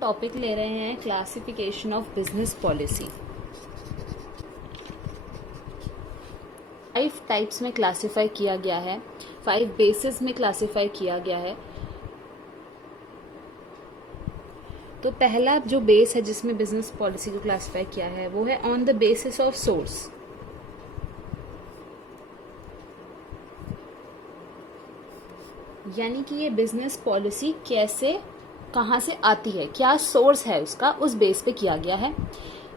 Topic ले रहे हैं classification of business policy. 5 types में क्लासिफाई किया गया है, 5 बेसिस में क्लासिफाई किया गया है। तो पहला जो बेस है जिसमें बिजनेस पॉलिसी को क्लासिफाई किया है वो है on the basis of source. यानी कि ये बिजनेस पॉलिसी कैसे, कहाँ से आती है, क्या सोर्स है उसका, उस बेस पे किया गया है।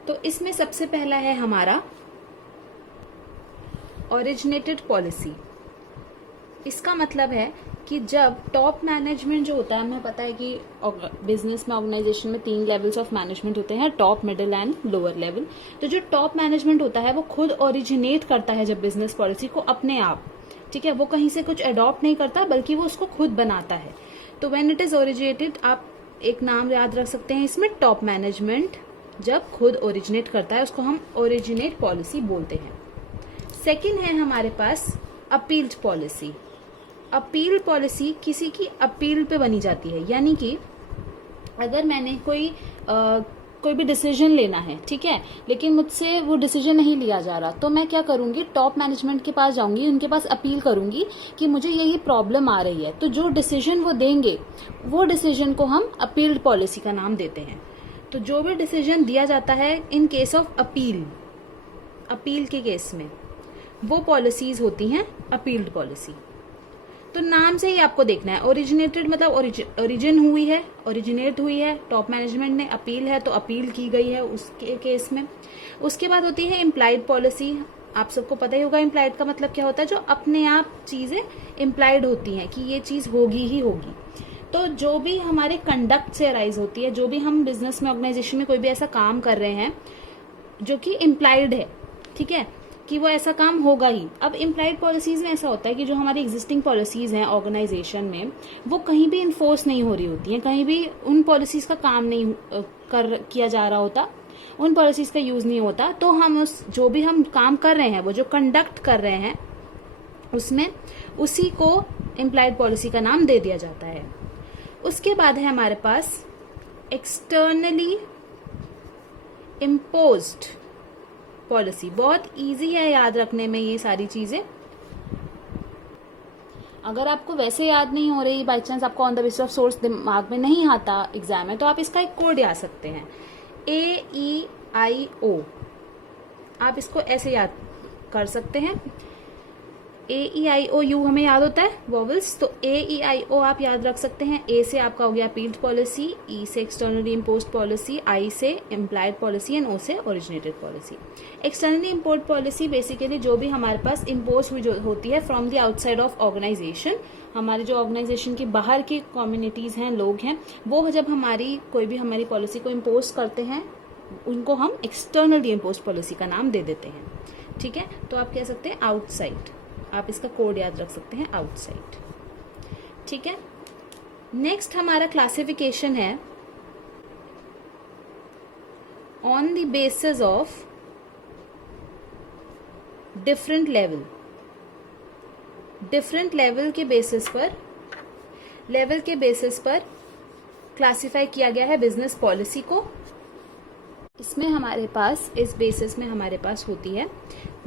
तो इसमें सबसे पहला है हमारा ओरिजिनेटेड पॉलिसी। इसका मतलब है कि जब टॉप मैनेजमेंट जो होता है, हमें पता है कि बिजनेस में, ऑर्गेनाइजेशन में 3 लेवल्स ऑफ मैनेजमेंट होते हैं, top, middle and lower level. तो जो टॉप मैनेजमेंट होता है वो खुद ओरिजिनेट करता है जब बिजनेस पॉलिसी को अपने आप, ठीक है, वो कहीं से कुछ अडॉप्ट नहीं करता बल्कि वो उसको खुद बनाता है। तो व्हेन इट इज ओरिजिनेटेड, आप एक नाम याद रख सकते हैं इसमें, टॉप मैनेजमेंट जब खुद ओरिजिनेट करता है उसको हम ओरिजिनेट पॉलिसी बोलते हैं। सेकंड है हमारे पास अपील्ड पॉलिसी। अपील पॉलिसी किसी की अपील पे बनी जाती है। यानी कि अगर मैंने कोई भी डिसीजन लेना है, ठीक है, लेकिन मुझसे वो डिसीजन नहीं लिया जा रहा, तो मैं क्या करूंगी, टॉप मैनेजमेंट के पास जाऊंगी, उनके पास अपील करूंगी कि मुझे यही प्रॉब्लम आ रही है। तो जो डिसीजन वो देंगे, वो डिसीजन को हम अपील्ड पॉलिसी का नाम देते हैं। तो जो भी डिसीजन दिया जाता है in case of appeal, appeal के केस में, वो पॉलिसीज होती हैं अपील्ड पॉलिसी। तो नाम से ही आपको देखना है, ओरिजिनेटेड मतलब ओरिजिन हुई है, ओरिजिनेट हुई है, टॉप मैनेजमेंट ने, अपील है तो अपील की गई है उसके केस में। उसके बाद होती है इम्प्लाइड पॉलिसी। आप सबको पता ही होगा इम्प्लाइड का मतलब क्या होता है, जो अपने आप चीजें इम्प्लाइड होती हैं कि ये चीज होगी ही होगी। तो जो भी हमारे कंडक्ट से अराइज होती है, जो भी हम बिजनेस में, ऑर्गेनाइजेशन में कोई भी ऐसा काम कर रहे हैं जो कि इम्प्लाइड है, ठीक है, कि वो ऐसा काम होगा ही। अब इम्प्लाइड पॉलिसीज में ऐसा होता है कि जो हमारी एग्जिस्टिंग पॉलिसीज हैं ऑर्गेनाइजेशन में, वो कहीं भी इन्फोर्स नहीं हो रही होती हैं, कहीं भी उन पॉलिसीज का काम नहीं किया जा रहा होता, उन पॉलिसीज का यूज नहीं होता। तो हम जो भी हम काम कर रहे हैं, वो जो कंडक्ट कर रहे हैं, उसमें उसी को इम्प्लाइड पॉलिसी का नाम दे दिया जाता है। उसके बाद है हमारे पास एक्सटर्नली इम्पोज्ड पॉलिसी। बहुत इजी है याद रखने में ये सारी चीजें। अगर आपको वैसे याद नहीं हो रही, बाई चांस आपको on the basis of source दिमाग में नहीं आता एग्जाम में, तो आप इसका एक कोड याद सकते हैं, AEIO। आप इसको ऐसे याद कर सकते हैं, AEIOU हमें याद होता है वॉवल्स, तो AEIO आप याद रख सकते हैं। A से आपका हो गया अपील्ड पॉलिसी, E से एक्सटर्नली इम्पोज्ड पॉलिसी, I से इम्प्लाइड पॉलिसी एंड O से originated policy. Externally imposed policy basically जो भी हमारे पास इम्पोज हुई जो होती है from the outside of organisation, हमारे जो ऑर्गेनाइजेशन के बाहर की कम्युनिटीज हैं, लोग हैं, वो जब कोई भी हमारी पॉलिसी को इम्पोज करते हैं, उनको हम एक्सटर्नली इम्पोज्ड पॉलिसी का नाम दे देते हैं, ठीक है। तो आप कह सकते हैं आउटसाइड, आप इसका कोड याद रख सकते हैं, आउटसाइड, ठीक है। नेक्स्ट हमारा क्लासिफिकेशन है on the basis of different level. Different level के बेसिस पर क्लासिफाई किया गया है बिजनेस पॉलिसी को। इसमें हमारे पास, इस बेसिस में हमारे पास होती है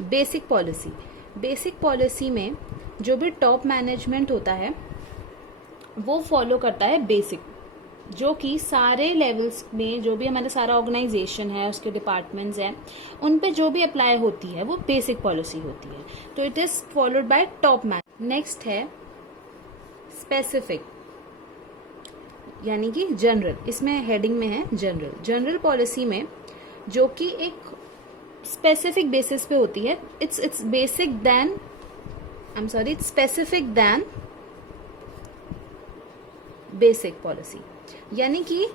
बेसिक पॉलिसी। बेसिक पॉलिसी में जो भी टॉप मैनेजमेंट होता है वो फॉलो करता है बेसिक, जो कि सारे लेवल्स में जो भी हमारा सारा ऑर्गेनाइजेशन है, उसके डिपार्टमेंट्स हैं, उन पे जो भी अप्लाई होती है वो बेसिक पॉलिसी होती है। तो it is followed by top management. Next है स्पेसिफिक, यानी कि जनरल। इसमें हेडिंग में है जनरल। जनरल पॉलिसी में जो कि एक स्पेसिफिक बेसिस पे होती है, it's basic then, it's specific then basic policy. यानी कि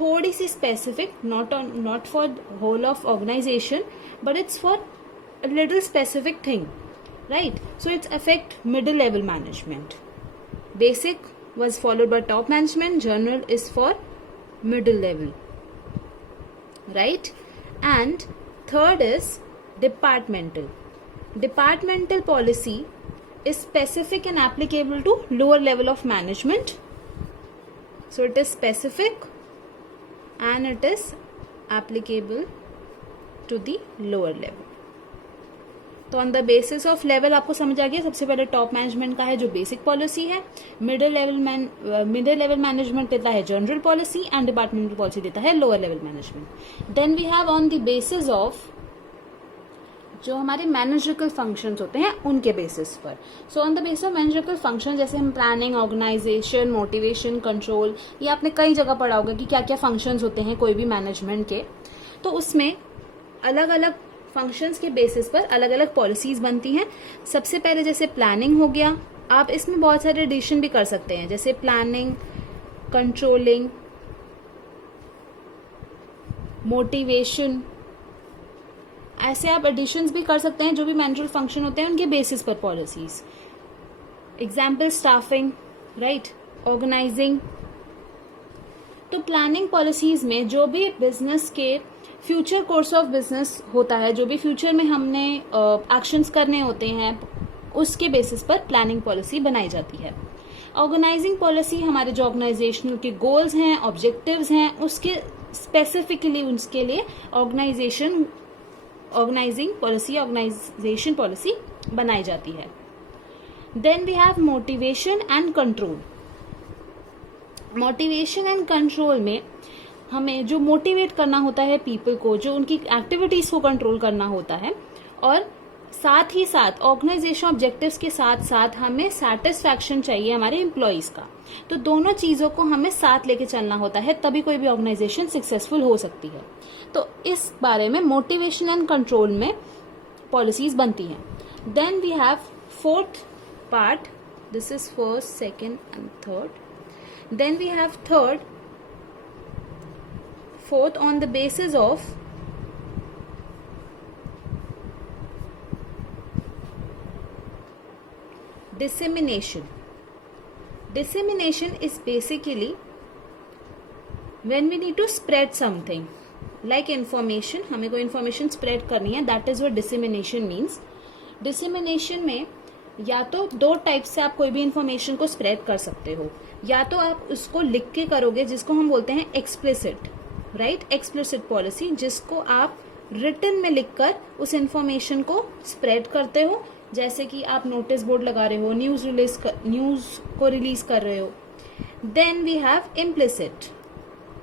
थोड़ी सी specific, not for whole of organisation, but it's for a little specific thing, right? So it's affect middle level management. Basic was followed by top management, general is for middle level, right? And third is Departmental policy is specific and applicable to lower level of management. So it is specific and it is applicable to the lower level. तो on the basis of level आपको समझ आ गया. सबसे पहले top management का है जो basic policy है, मिडिल लेवल मैनेजमेंट देता है general policy and departmental policy देता है lower level management. Then we have on the basis of जो हमारे मैनेजरिकल फंक्शंस होते हैं उनके बेसिस पर. So on the basis of managerial function जैसे हम प्लानिंग, ऑर्गेनाइजेशन, मोटिवेशन, कंट्रोल, ये आपने कई जगह पढ़ा होगा कि क्या क्या फंक्शंस होते हैं कोई भी मैनेजमेंट के. तो उसमें अलग अलग फंक्शंस के बेसिस पर अलग अलग पॉलिसीज बनती हैं. सबसे पहले जैसे प्लानिंग हो गया, आप इसमें बहुत सारे एडिशन भी कर सकते हैं जैसे प्लानिंग, कंट्रोलिंग, मोटिवेशन, ऐसे आप एडिशंस भी कर सकते हैं जो भी मैनेजरल फंक्शन होते हैं उनके बेसिस पर policies. Example staffing, right, organising. तो प्लानिंग पॉलिसीज में जो भी बिजनेस के फ्यूचर कोर्स ऑफ बिजनेस होता है, जो भी फ्यूचर में हमने एक्शंस करने होते हैं उसके बेसिस पर प्लानिंग पॉलिसी बनाई जाती है. ऑर्गेनाइजिंग पॉलिसी हमारे जो ऑर्गेनाइजेशनल के गोल्स हैं, ऑब्जेक्टिव्स हैं, उसके स्पेसिफिकली उसके लिए ऑर्गेनाइजेशन पॉलिसी बनाई जाती है. Then we have motivation and control. Motivation and control में हमें जो मोटिवेट करना होता है पीपल को, जो उनकी एक्टिविटीज को कंट्रोल करना होता है, और साथ ही साथ ऑर्गेनाइजेशन ऑब्जेक्टिव्स के साथ साथ हमें सेटिस्फैक्शन चाहिए हमारे एम्प्लॉयज का. तो दोनों चीजों को हमें साथ लेके चलना होता है, तभी कोई भी ऑर्गेनाइजेशन सक्सेसफुल हो सकती है. तो इस बारे में मोटिवेशन एंड कंट्रोल में पॉलिसीज बनती हैं. Then we have fourth part, this is first, second and third. Then we have fourth on the basis of dissemination. Dissemination is basically when we need to spread something like information. हमें कोई information spread करनी है, that is what dissemination means. Dissemination में या तो दो type से आप कोई भी इंफॉर्मेशन को स्प्रेड कर सकते हो. या तो आप उसको लिख के करोगे जिसको हम बोलते हैं एक्सप्लिसिट, राइट, एक्सप्लिसिट पॉलिसी, जिसको आप रिटन में लिखकर उस इंफॉर्मेशन को स्प्रेड करते हो. जैसे कि आप नोटिस बोर्ड लगा रहे हो, न्यूज को रिलीज कर रहे हो. Then we have implicit.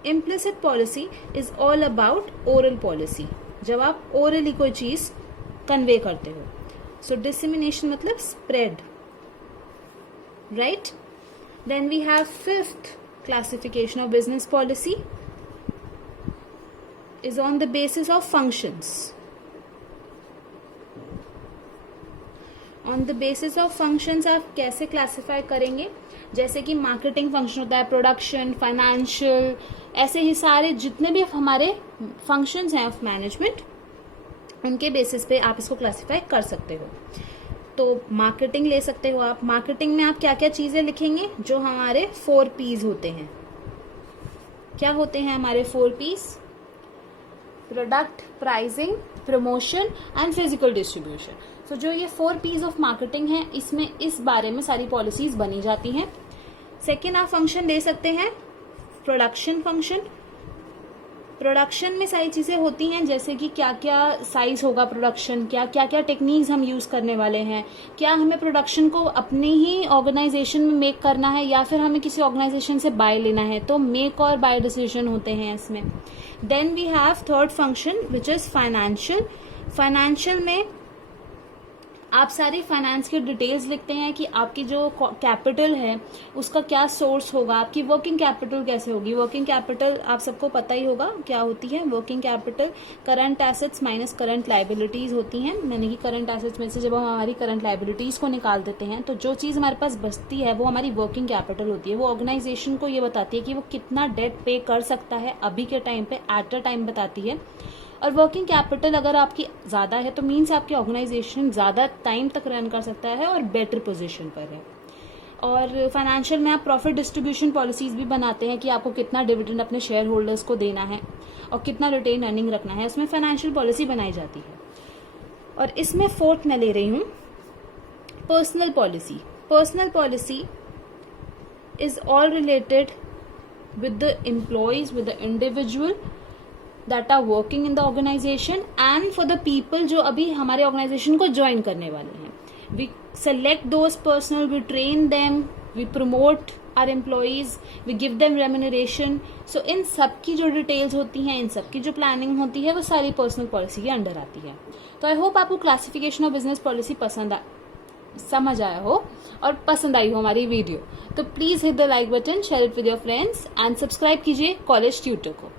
Implicit policy is all about oral policy, जब आप ओरली कोई चीज कन्वे करते हो. सो डिसेमिनेशन मतलब spread, right. Then we have fifth classification of business policy is on the basis of functions. On the basis of functions आप कैसे classify करेंगे? जैसे कि मार्केटिंग फंक्शन होता है, प्रोडक्शन, फाइनेंशियल, ऐसे ही सारे जितने भी हमारे फंक्शंस हैं ऑफ मैनेजमेंट, उनके बेसिस पे आप इसको क्लासिफाई कर सकते हो. तो मार्केटिंग ले सकते हो आप. मार्केटिंग में आप क्या क्या चीजें लिखेंगे? जो हमारे 4 P's होते हैं. क्या होते हैं हमारे 4 P's? Product, pricing, promotion and physical distribution. So जो ये 4 P's ऑफ मार्केटिंग है, इसमें इस बारे में सारी पॉलिसीज बनी जाती हैं. सेकेंड आप फंक्शन ले सकते हैं प्रोडक्शन फंक्शन. प्रोडक्शन में सारी चीजें होती हैं जैसे कि क्या क्या साइज होगा प्रोडक्शन, क्या क्या टेक्निक्स हम यूज करने वाले हैं, क्या हमें प्रोडक्शन को अपनी ही ऑर्गेनाइजेशन में मेक करना है या फिर हमें किसी ऑर्गेनाइजेशन से बाय लेना है. तो मेक और बाय डिसीजन होते हैं इसमें. Then we have third function which is financial. Financial में आप सारी फाइनेंस की डिटेल्स लिखते हैं कि आपकी जो कैपिटल है उसका क्या सोर्स होगा, आपकी वर्किंग कैपिटल कैसे होगी. वर्किंग कैपिटल आप सबको पता ही होगा क्या होती है. Working capital current assets minus current liabilities होती हैं. यानी कि करंट एसेट्स में से जब हम हमारी करंट लाइबिलिटीज को निकाल देते हैं तो जो चीज हमारे पास बचती है वो हमारी वर्किंग कैपिटल होती है. वो ऑर्गेनाइजेशन को ये बताती है कि वो कितना डेट पे कर सकता है अभी के टाइम पे, एट अ टाइम बताती है. और वर्किंग कैपिटल अगर आपकी ज्यादा है तो मीन्स आपकी ऑर्गेनाइजेशन ज्यादा टाइम तक रन कर सकता है और बेटर पोजीशन पर है. और फाइनेंशियल में आप प्रॉफिट डिस्ट्रीब्यूशन पॉलिसीज भी बनाते हैं कि आपको कितना डिविडेंड अपने शेयर होल्डर्स को देना है और कितना रिटेन अर्निंग रखना है. उसमें फाइनेंशियल पॉलिसी बनाई जाती है. और इसमें फोर्थ मैं ले रही हूं personal policy. Personal policy is all related with the employees, with the individual that are working in the organization and for the people जो अभी हमारे organization को join करने वाले हैं. We select those personnel, we train them, we promote our employees, we give them remuneration. So इन सब की जो डिटेल्स होती हैं, इन सब की जो प्लानिंग होती है, वो सारी पर्सनल पॉलिसी के अंडर आती है. तो आई होप आपको क्लासिफिकेशन ऑफ बिजनेस पॉलिसी समझ आया हो और पसंद आई हो हमारी वीडियो. तो please hit the like button, share it with your friends and subscribe कीजिए कॉलेज ट्यूटर को.